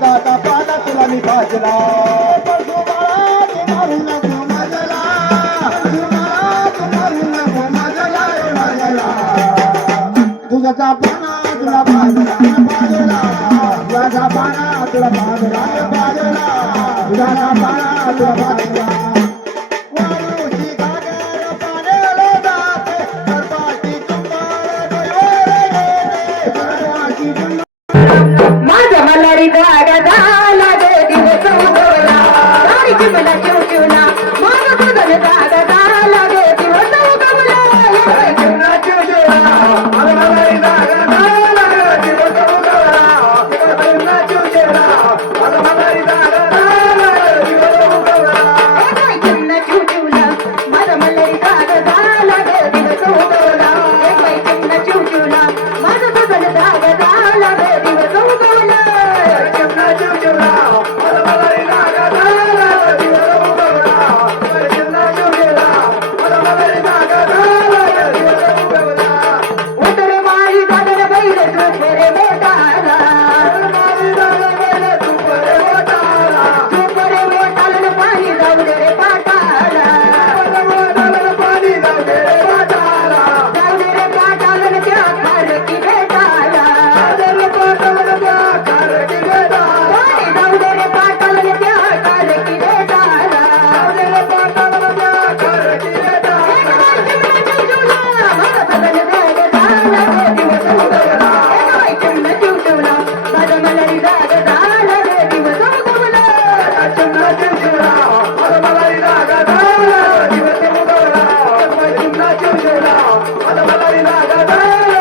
दादा पाना तुला मी भाजला. तुझा पाना तुला भाजला भाजला. तुझा पाना तुला भाजला भाजला. तुझा पाना तुला भाजला. দাদা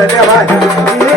é verdade.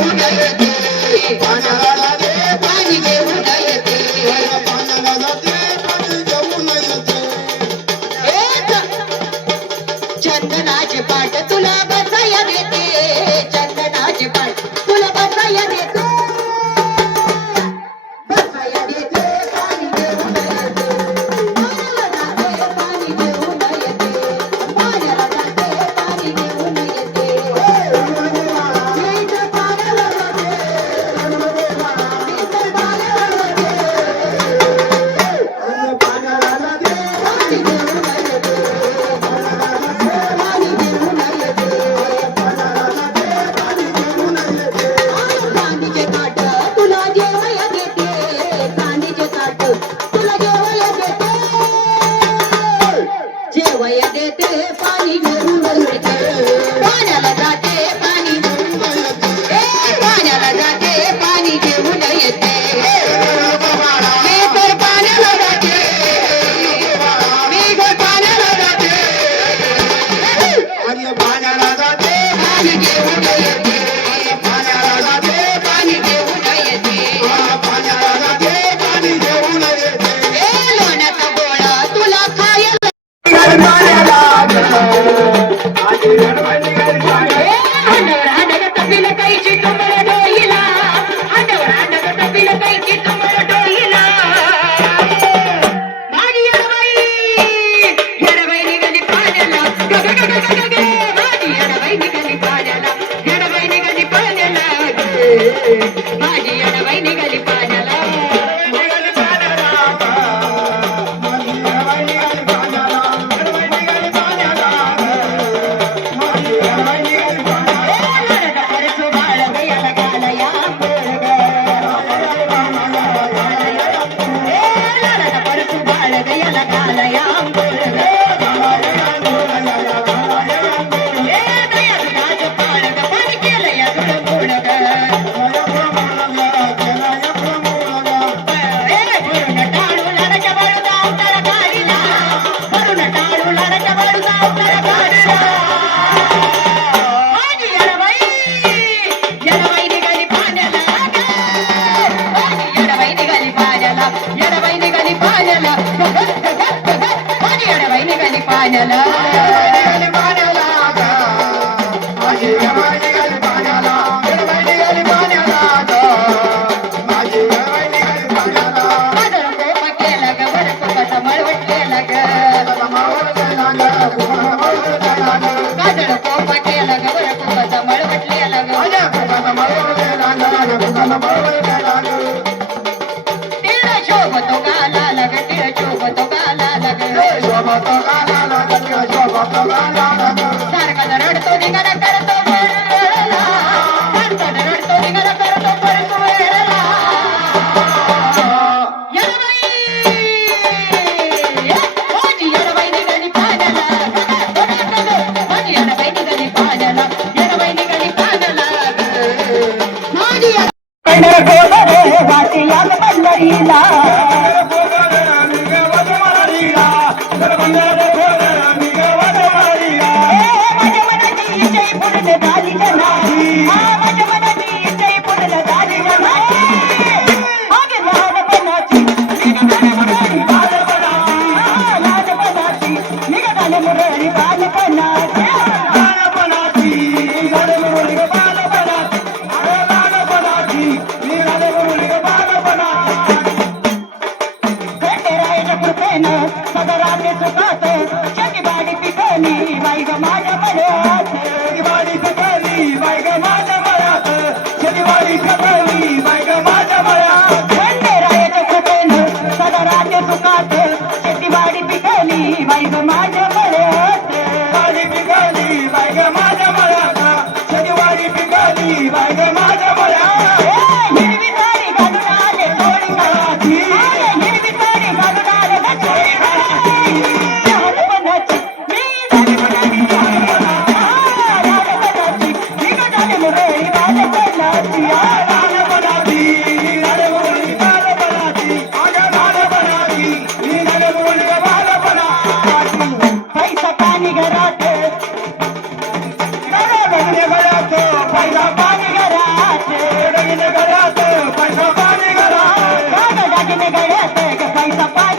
I'm gonna it. Hello.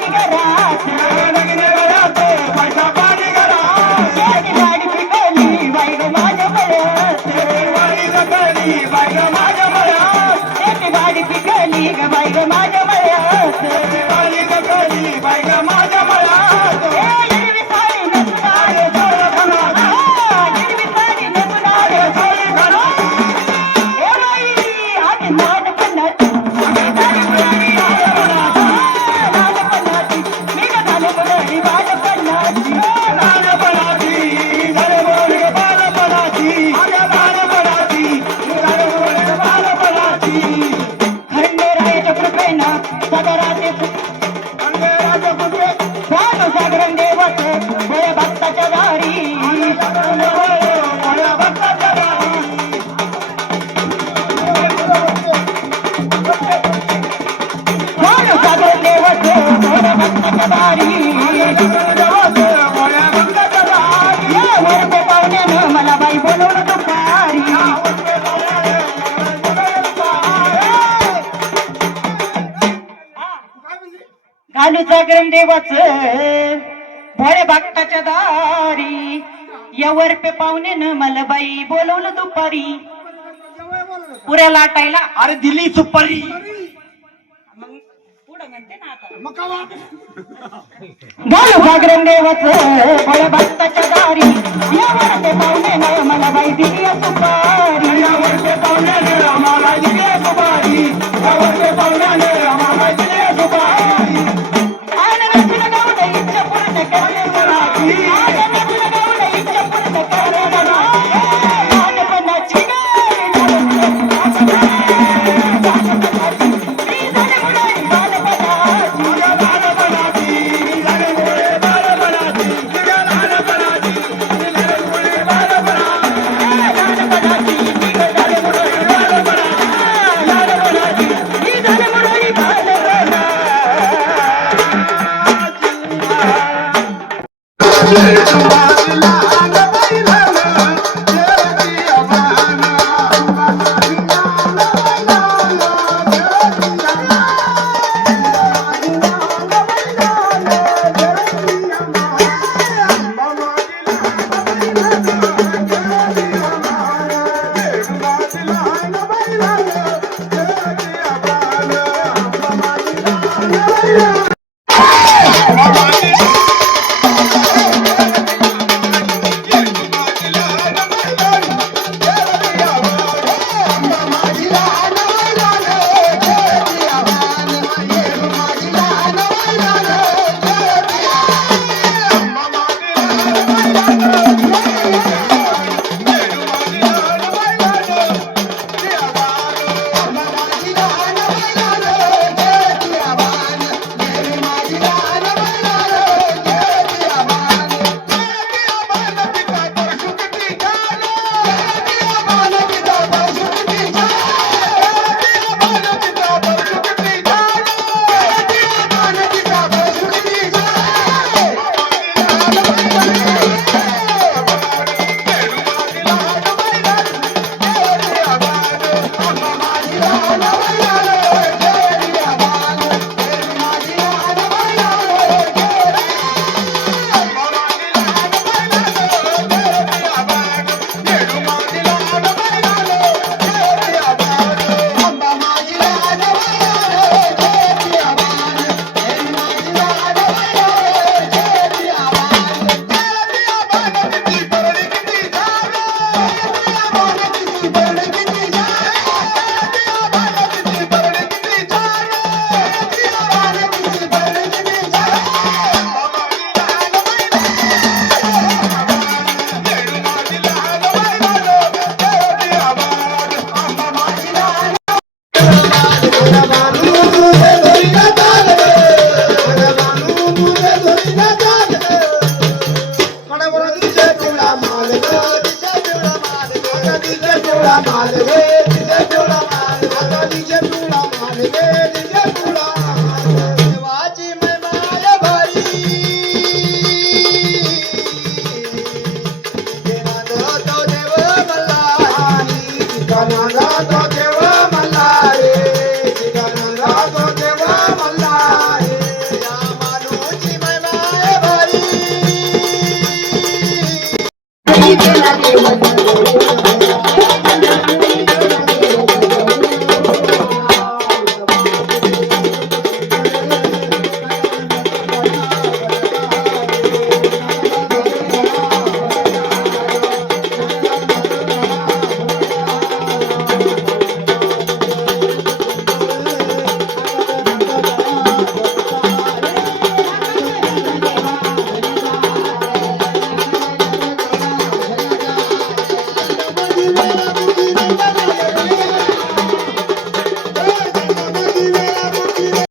ಿಗರಾಜ भळभक्ताच्या दारी. यावर पे पाहुणे न मला बाई बोलवलं दुपारी. पुऱ्या लाटायला अरे दिली सुपारी. बोल जागरण भळभक्ताच्या दारी. यावर पे पाहुणे न मला बाई दिली सुपारी. यावर पे पाहुणे मला दिली सुपारी. यावर पे पाहुणे मला दिली सुपारी. Corona